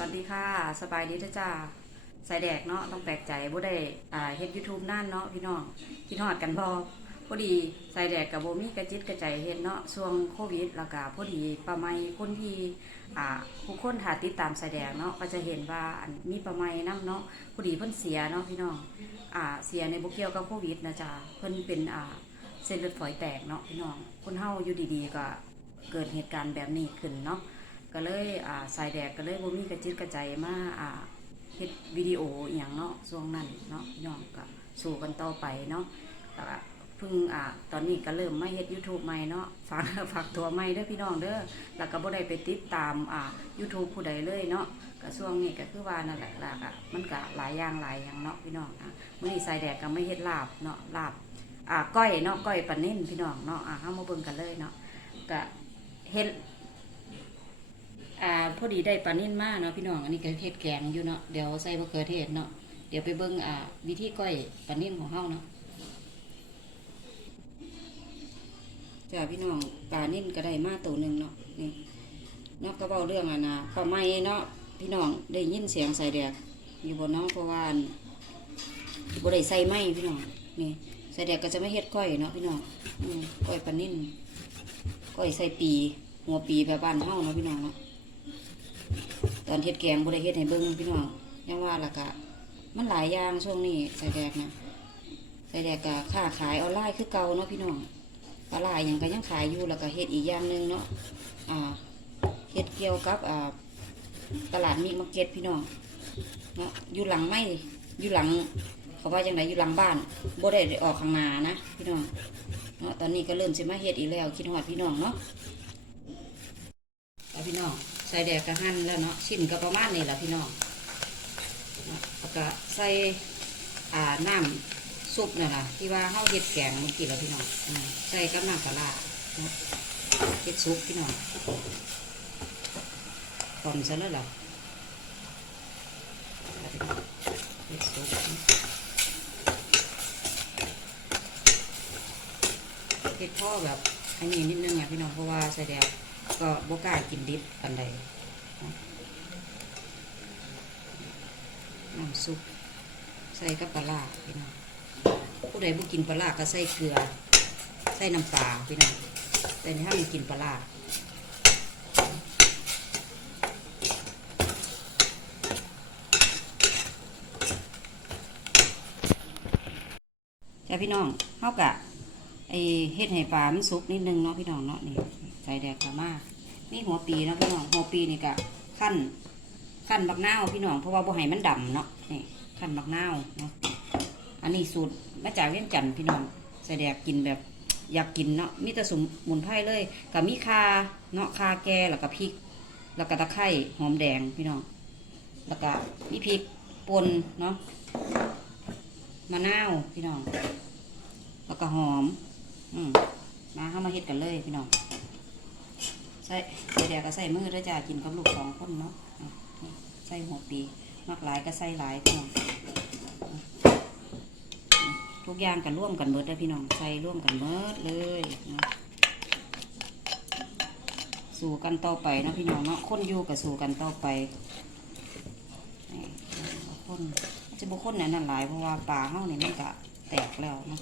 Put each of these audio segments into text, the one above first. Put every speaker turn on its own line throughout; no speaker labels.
วัสดีค่ะสบายดีนะจ้าใส่แดกเนาะต้องแปลกใจบ่ได้อ่าเฮ็ด YouTube นั่นเนาะพี่น้องคิดฮอดกันบ่พอดีใส่แดกกับบ่มีกระจิตกระใจเฮ็ดเนาะช่วงโควิดแล้วก็พอดีประไมคนที่อ่าผู้คนถ้าติดตามใส่แดกเนาะก็จะเห็นว่าอันมีประไมนํเนาะพอดีเพิ่นเสียเนาะพี่น้องอ่าเสียในบ่เกี่ยวกับโควิดนะจ้าเพิ่นเป็นอ่าเส้นเลือดฝอยแตกเนาะพี่น้องคนเฮาอยู่ดีๆก็เกิดเหตุการณ์แบบนี้ขึ้นเนาะ ก็เลยอ่าสายแดกก็เลยบ่มีกระจิตกระใจมาอ่าเฮ็ดวิดีโออหย่างเนาะช่วงนั้นเนาะพี่องก็สู้กันต่อไปเนาะแล้วก็เพิ่งอ่าตอนนี้ก็เริ่มมาเฮ็ด YouTube ใหม่เนาะฝากฝากตัวใหม่เด้อพี่น้องเด้อแล้วก็บ่ได้ไปติดตามอ่า YouTube ผู้ใดเลยเนาะก็ช่วงนี้ก็คือว่านั่นแหละล่ะก็มันก็หลายอย่างหลายอย่างเนาะพี่น้องอะมื้อนี้สายแดกก็ไม่เฮ็ดลาบเนาะลาบอ่าก้อยเนาะก้อยปลานิ่นพี่น้องเนาะอะเฮามาเบิ่งกันเลยเนาะก็เฮ็ด อ่าพอดีได้ปลานิ่นมากเนาะพี่น้องอันนี้ก็เทศแกงอยู่เนาะเดี๋ยวใส่มะเขือเทศเนาะเดี๋ยวไปเบิ่งอ่าวิธีก้อยปลานิ่นของเฮาเนาะจ้าพี่น้องปลานิ่นก็ได้มาตัวหนึ่งเนาะนี่นาะก็เว้าเรื่องอะนะปลาไม้เนาะพี่น้องได้ยินเสียงใส่แดกอยู่บนนาะเพราะว่านบ่ได้ใส่ไม้พี่น้องนี่ใส่แดกก็จะไม่เฮ็ดก้อยเนาะพี่น้องก้อยปลานิ่นก้อยใส่ปีหัวปีแบบบ้านเฮาเนาะพี่น้องเนาะ อนเฮ็ดแกงบ่ได้เฮ็ดให้เบิ่งพี่น้องยังว่าล่ะกะมันหลายอย่างช่วงนี้ใส่แดกนะใส่แดกก็ค้าขายออนไลน์คือเก่าเนาะพี่น้องปลาไหลยังก็ยังขายอยู่แล้วก็เฮ็ดอีกอย่างหนึงเนาะอ่าเฮ็ดเกี่ยวกับอ่าตลาดมีมาร์เก็ตพี่น้องเนาะอยู่หลังไม่อยู่หลังเขาว่าจังไดอยู่หลังบ้านบ่ได้ออกข้างหน้านะพี่น้องเนาะตอนนี้ก็เริ่มสิมาเฮ็ดอีกแล้วคิดฮอดพี่น้องเนาะเอาพี่น้อง ส่แดกกระหั่นแล้วเนาะชิ้นก็ประมาณนี้แหละพี่น้องแล้วก็ใส่อ่าน้ำซุปนี่นล่ะที่ว่าเฮาเฮ็ดแกงเมื่อกี้แล้วพี่น้องอใส่กับน้ำปลาร้าเนาะเฮ็ดซุปพี่น้องก่อนซะแล้วล่ะเฮ็ดซุปเฮ็ดพ่อแบบอันนี้นิดนึงอะพี่น้องเพราะว่าใส่แดกก็บ่กล้ากินดิบกันใด น้ำซุปใส่กับปลาพี่น้องผู้ใดบ่กินปลาก็ใส่เกลือ ใส่น้ำปลาพี่น้องแต่ถ้ามันกินปลาจ้าพี่น้องเฮากะไอเฮ็ดให้ปลามันสุกนิดนึงเนาะพี่น้องเนาะนี่ใส่แดกเข้ามา นี่หัวปีเนาะพี่น้องหัวปีนี่ก็ขั้นขั้นบักนาวพี่น้องเพราะว่าบ่ให้มันดำเนาะนี่ขั้นบักนาวเนาะอันนี้สูตรมาจากเวียงจันทน์พี่น้องใส่แดกกินแบบอยากกินเนาะมีแต่สมุนไพรเลยกับมีคาเนาะคาแก่แล้วก็พริก แล้วก็ตะไคร้หอมแดงพี่น้องแล้วก็มีพริกป่นเนาะมะนาวพี่น้องแล้วก็หอม อืมมาเข้ามาเฮ็ดกันเลยพี่น้อง ใส่ใส่แดกก็ใส่มือด้วยจ้ากินกับลูกสองคนเนาะใส่หัวปีมักหลายก็ใส่หลายพี่น้องทุกอย่างกันร่วมกันเบิดได้พี่น้องใส่ร่วมกันเบิดเลยนะสู่กันต่อไปนะพี่น้องเนาะคนอยู่กับสู่กันต่อไปคนจะบุคนนั้นนั่นหลายเพราะว่าปลาเฮานี่ยมันก็แตกแล้วเนาะ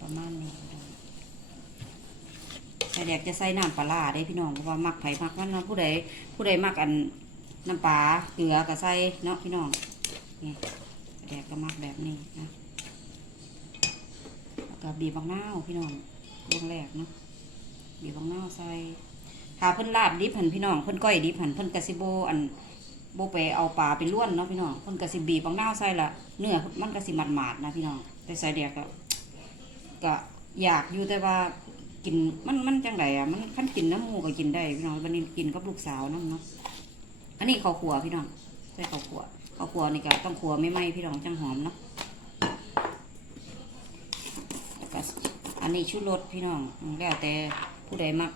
ประมาณนี้ ใส่แดกจะใส่น้ำปลาร้าได้พี่น้องเพราะว่ามักไผ่มักมันเนาะผู้ใดผู้ใดมักอันน้ำปลาเกลือก็ใส่เนาะพี่น้องนี่ใส่แดกก็มักแบบนี้นะแล้วก็บีบบักนาพี่น้องเรื่องแรกเนาะบีบบักนาใส่ถ้าเพิ่นลาบดิบหันพี่น้องเพิ่นก้อยดิบหันเพิ่นกระสิโบอันโบไปเอาปลาไปล้วนเนาะพี่น้องเพิ่นกระสิบีบบักนาใส่ละเนื้อมันกระสิหมาดๆนะพี่น้องแต่ใส่แดกก็ก็อยากอยู่แต่ว่า กินมันมันจังไดอะมันขั้นกินน้ำมูก็กินได้พี่น้องวันนี้กินกับลูกสาวน้ำเนาะอันนี้ข้าวขัวพี่น้องใส่ข้าวขัวข้าวขัวนี่ก็ต้องขัวไม่ไหมพี่น้องจังหอมเนาะแล้วก็อันนี้ชูรสพี่น้องแล้วแต่ผู้ใดมัก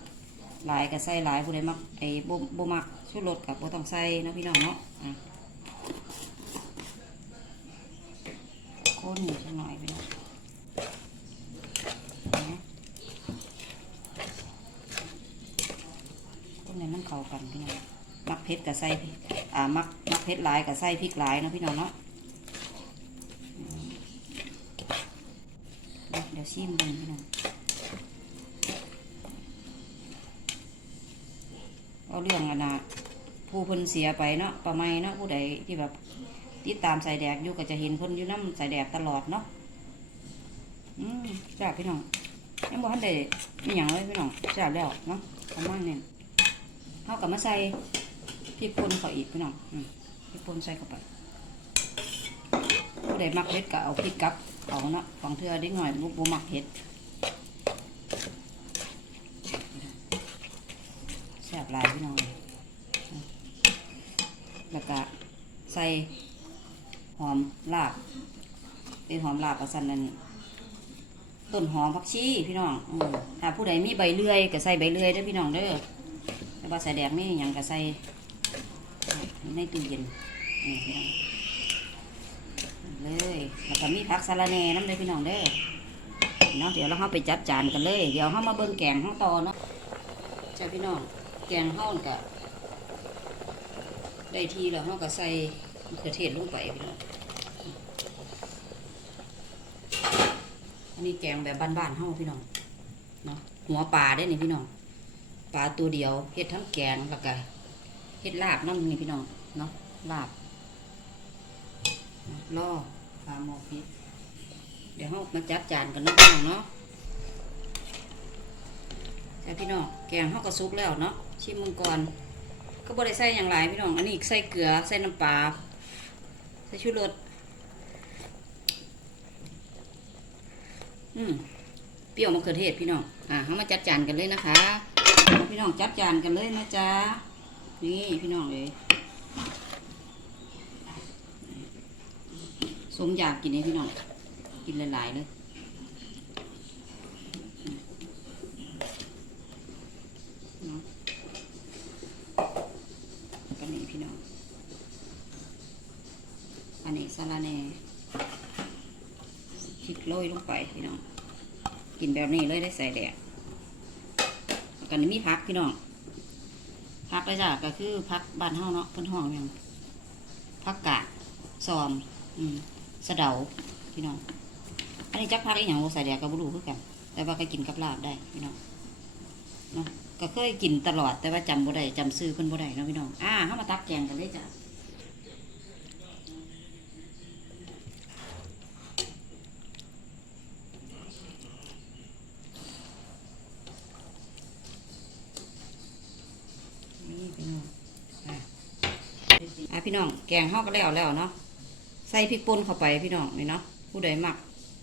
หลายก็ใส่หลายผู้ใดมักไอ้บ่บ่มักชูรสกับบ่ต้องใส่นะพี่น้องเนาะอะคนหน่อยพี่น้องนะ คนไหนมันเข้า กันพี่น้องมักเผ็ดกับใส่อ่ามักมักเผ็ดหลายกับใส่พริกลายเนาะพี่น้องเนาะเดี๋ยวชิมเบิ่งพี่น้องเอาเรื่องอันนะผู้พนเสียไปเนาะประไม่เนาะผู้ใดที่แบบติดตามสายแดกอยู่ก็จะเห็นเพิ่นอยู่น้ำสายแดกตลอดเนาะอืมจ้าพี่น้องยังบ่ทันได้มีหยังเลยพี่น้องจ้าแล้วเนาะประมาณนี้ เฮากับมาใส่พริกป่นเข้าอีกพี่น้องพริกป่นใส่เข้าไปผู้ใดมักเผ็ดก็เอาพริกกับเอาเนาะของเทือเด็กหน่อยบ่บ่มักเผ็ดแซ่บลายพี่น้องแล้วก็ใส่หอมลาบ เป็นหอมลาบประสันนั่นต้นหอมผักชีพี่น้องอถ้าผู้ใดมีใบเลื่อยก็ใส่ใบเลื่อยเด้พี่น้องเด้อ แต่ว่าใส่แดงนี่ยังก็ใส่ในตู้เย็นนี่เลยแล้วก็มีผักสะระแหน่น้ำเลยพี่น้องเด้อเนาะเดี๋ยวเราเข้าไปจัดจานกันเลย เดี๋ยวเข้ามาเบิ่งแกงข้างต่อเนาะจ้าพี่น้องแกงห้องกับได้ทีแล้วเขาก็ใส่มะเขือเทศลงไปพี่น้องอันนี้แกงแบบบ้านๆเฮาพี่น้องเนาะหัวปลาได้นี่พี่น้อง ปลาตัวเดียวเฮ็ดทั้งแกงแล้วก็เฮ็ดลาบน้ำนี่พี่น้องเนาะลาบล่อปลาหมอพิษเดี๋ยวเฮามาจัดจานกันนะพี่น้องเนาะแต่พี่น้องแกงเฮาก็สุกแล้วเนาะชิมมึงก่อนก็บ่ได้ใส่อย่างไรพี่น้องอันนี้ใส่เกลือใส่น้ำปลาใส่ชูรสอืมเปรี้ยวมะเขือเทศพี่น้องอ่าเขามาจัดจานกันเลยนะคะ พี่น้องจัดจานกันเลยนะจ๊ะ นี่พี่น้องเลยสมอยากกินเลยพี่น้อง กินหลายๆเลยกันนี่พี่น้อง อันนี้สาลาแหน่พริกโรยลงไปพี่น้อง กินแบบนี้เลยได้ใส่แดด กันมีพักพี่น้องพักได้จ้ะก็คือพักบ้านเฮาเนาะเพิ่นห้องอยังพักกาดซอม อืมสะเดาพี่น้องอันนี้จักพักอีหยังบ่ใส่แดดก็บ่รู้คือกัน แต่ว่าก็กินกับลาบได้พี่น้องเนาะก็เคยกินตลอดแต่ว่าจำบ่ได้จำซื้อเพิ่นบ่ได้เนาะพี่น้องอ่าเฮามาตักแกงกันเลยจ้ะ นี่พี่น้องอะอะ พี่น้อง แกงเฮาก็แล้วแล้วเนาะ ใส่พริกป่นเข้าไปพี่น้องนี่เนาะ ผู้ใดมัก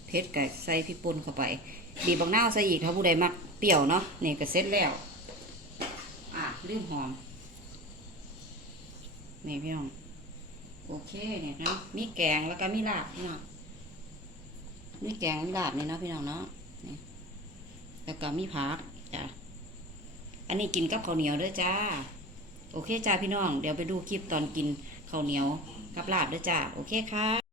เผ็ดก็ใส่พริกป่นเข้าไป บีบบักนาใส่อีกถ้าผู้ใดมักเปรี้ยวเนาะ นี่ก็เสร็จแล้ว อะลืมหอม นี่พี่น้อง โอเคเนี่ยเนาะ มีแกงแล้วก็มีลาบพี่น้องมีแกงมีลาบนี่เนาะพี่น้องเนาะนี่แล้วก็มีผักจ้ะอันนี้กินกับข้าวเหนียวด้อจ้า โอเคจ้าพี่น้อง เดี๋ยวไปดูคลิปตอนกิน ข้าวเหนียวกับลาบด้วยจ้า โอเคค่ะ